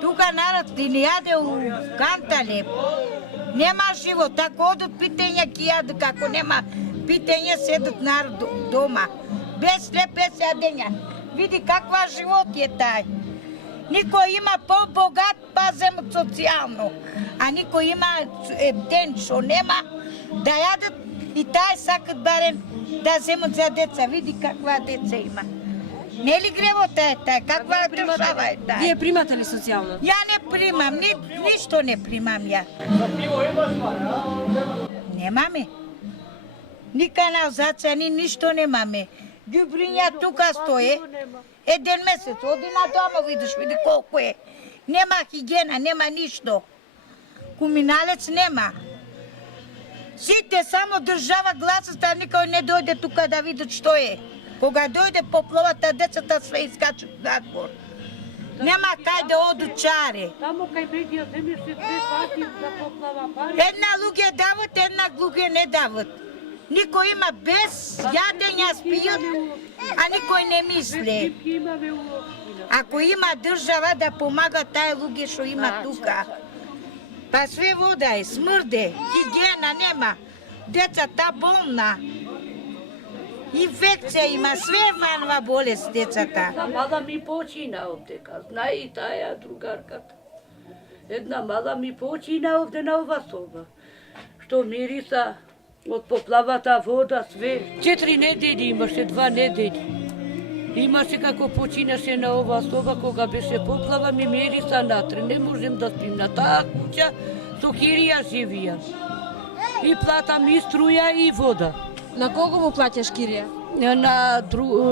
Тука народ ни јаде у Кантале. Нема живот, ако одат питања ки јадат, како нема питања седат народ дома. Без хлеб, без јадења. Види каква живот е тај. Никој има по-богат, па земат социјално. А никој има ден што нема да јадат и тај сакат барем да земат за деца. Види каква деца има. Не ли гревота е тај? Каква држава е тај? Вие примате ли социјално? Ја не примам, ништо не примам ја. Немаме. Ни каналзација, ни ништо немаме. Ѓубриња тука стое. Еден месец, оди на дома, види колку е. Нема хигиена, нема ништо. Комуналец нема. Сите само држава гласат, а никој не дојде тука да видат што е. Кога дојде поплавата, децата све искачат надвор. Нема кај да оду чаре. Само кај Бегија земјиште две пати за поплава пари. Една луѓе дават, една луѓе не дават. Никој има без јадења спијат, а никој не мисли. Ако има држава да помага таа луѓе што има тука. Па све вода е, смрде, хигиена нема. Децата болна. Инфекција има, све манва болест децата. Мала ми почина овдека, знае и таја другарката. Една мала ми почина овде на ова соба. Што мириса од поплавата вода, све. 4 недели имаше, 2 недели. Имаше како починаше на ова соба, кога беше поплава, ми мириса натре. Не можем да спим на таа куќа, со кирија живија. И плата ми струја и вода. На кого му плаќаш кирија?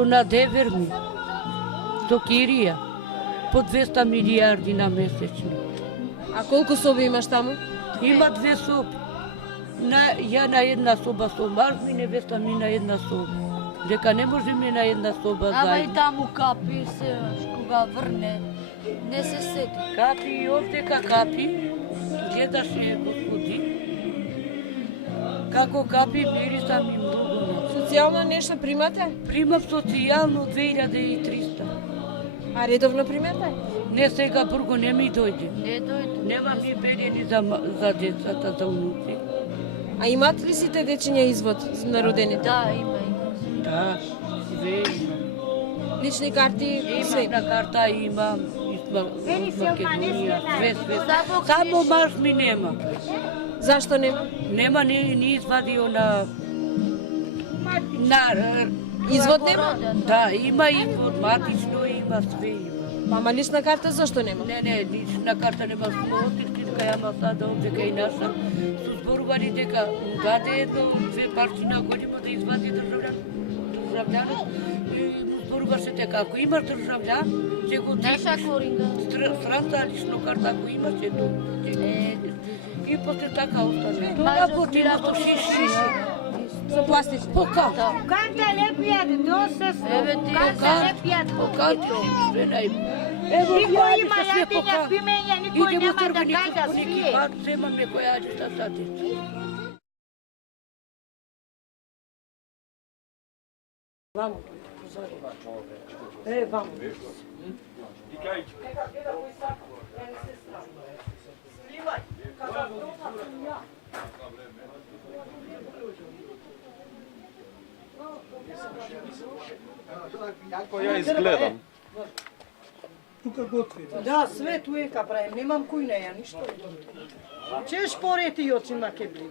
На девер ми. Со кирија. По 200 милијарди на месечно. А колку соби имаш таму? Има 2 соби. Ја на една соба со маж ми, невеста ми на една соба. Дека не може ми на една соба заедно. Ама и таму капи се, кога врне, не се сети. Капи и овдека капи, гледаше господи. Како капи мириса ми многу. Социјално нешто примате? Примав социјално 2300. А редовно примате? Не сега брго не ми дојде. Не дојде. Нема ми белени за децата, за унуци. А имат ли сите дечиња извод на родените? Да, има. Да, све. Лични карти, све. Имам на карта, имам Македонија, све. Само маж ми нема. Зашто нема? Нема ни извадио на Извод нема? Да, има извод, матично има, све има. Мама лична карта зашто нема? Не, лична карта нема, смо отишли кај амбасада овдека и наша. Со зборували дека даде едно 2 парчина година да извади државјанот. И зборуваше дека ако имаш државјан, ќе го Наша дигнеш. коринга. Странта лично карта, ако имаш, ќе го и после така остане. Тоа работиме со шиши. Со пластични. Покал. Канта лепијат, доста се. Еве ти. Канта лепијат. Покалте све најбо. Ево, Никој има јадења све јадења, покал. пименја, никој Идемо нема да тргани кај да купники, свие. пак земам некој јадења за деца. Vamo, vamo. Како ја изгледам? Тука готви. Да, све туека правим, немам кој не ја ништо. Чеш порети јоци макебли.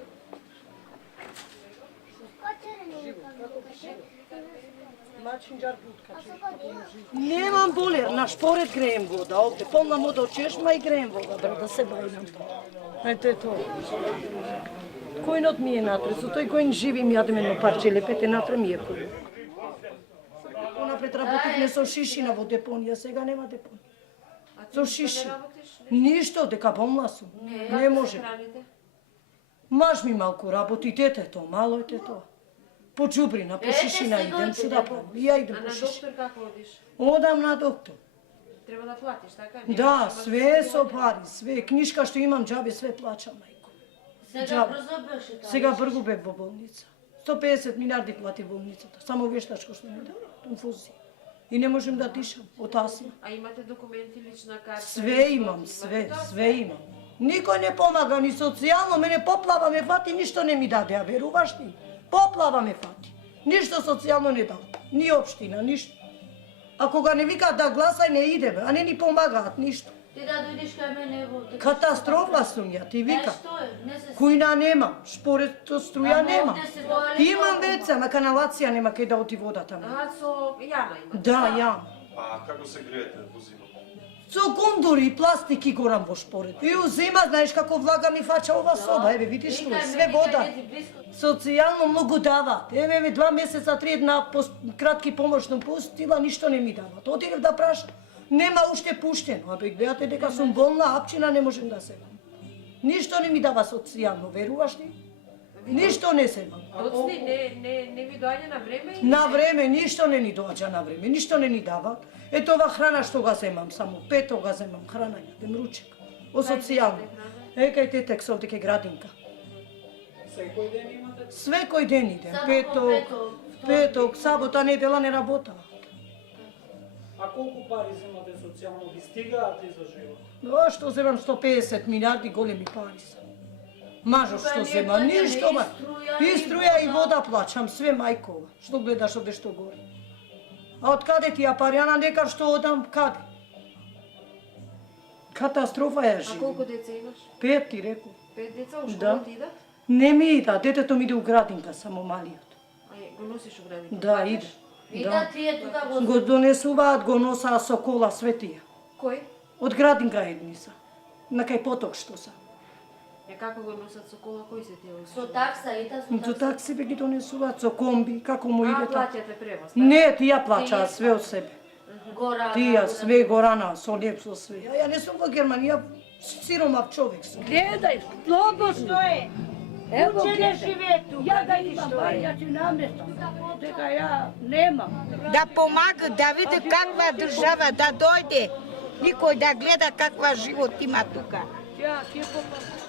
Немам болер, на шпоред греем вода, овде полна вода од чешма и греем вода, бре, да се бајнам. Ето е тоа. Којнот ми е натре, со тој кој живим јадеме едно парче лепете натре ми е кој. Понапред работивме со шишина во депонија, сега нема депонија. Со шиши. Ништо, дека помла сум. Не може. Маж ми малку работи, детето, мало е тоа. По џубрина, по шишина идем, што да правам? И ја идем по шишина. Доктор како одиш? Одам на доктор. Треба да платиш, така? Да, све со пари, све. Книшка што имам џабе, све плачам, мајко. Сега брзо беше тоа. Сега брзо бев во болница. 150 милиарди плати болницата, само вештачко што ми дава, инфузија. И не можем да дишам од астма. А имате документи, лична карта? Све имам, све имам. Никој не помага, ни социјално, мене поплава ме фати, ништо не ми даде, а веруваш ли? Поплава ме фати. Ништо социјално не дава, ни општина, ништо. А кога не викаат да гласај, не идеме, а не ни помагаат ништо. Ти да дојдеш кај мене во... Катастрофа сум ја, ти вика. Што е? Не се... Кујна нема, шпоред струја Ама нема. овде се воали Имам толку. веца, ма каналација нема кај да оти водата. А, со јама има. Да, ја. А како се греете во зима? Со гондори и пластики горам во шпоред. И у зима, знаеш како влага ми фача ова соба, еве видиш што е, све вода. Социјално многу даваат. Еве 2 месеца, 3 една кратки помошно пустила, ништо не ми даваат. Отидев да прашам. Нема уште пуштено, абе гледате дека сум болна, апчина не можем да седам. Ништо не ми дава социјално, веруваш ли? Ништо не седам. Тоцни, не ви доаѓа на време? На време, ништо не ни доаѓа на време, ништо не ни дава. Ето ова храна што га земам, само 5 го земам храна, јадем ручек. О социјално. Кај тетек со овде градинка. Секој ден имате? Свекој ден идем, Само петок, сабота, недела не работа. А колку пари земате социјално? Ви стигаат ли за живот? О, што земам 150 милиарди големи пари се. Мажо што зема, ништо ма. И струја и вода плачам, све мајкова. Што гледаш овде што горе? А од каде ти ја пари, а на лекар што одам, каде? Катастрофа ја А живи. колку деца имаш? 5 ти реков. 5 деца у Да. школа ти идат? Не ми ида, детето ми иде у градинка, само малиот. А го носиш у градинка? Да, иде. И Да. да тие тука го... Го донесуваат, го носаа со кола светија. Кој? Од градинка едни са. На кај поток што са. Е како го носат со кола, кои се тие? Со такса, и та со Со такса. такси бе ги донесуваат, со комби, како му иде А, така. плаќате превоз? Не, тија плачаат све од себе. Гора... Тија све горана, со леп, со све. Ја не сум во Германија, сиромав човек сум. Гледај, слободно. Што е? Ево, Уче не гледај. живее тука, Ја да видиш имам што пари, е. ја ти наместам. Дека ја немам. Да помага, да види каква држава, да дојде. Никој да гледа каква живот има тука. Ја ти помагам.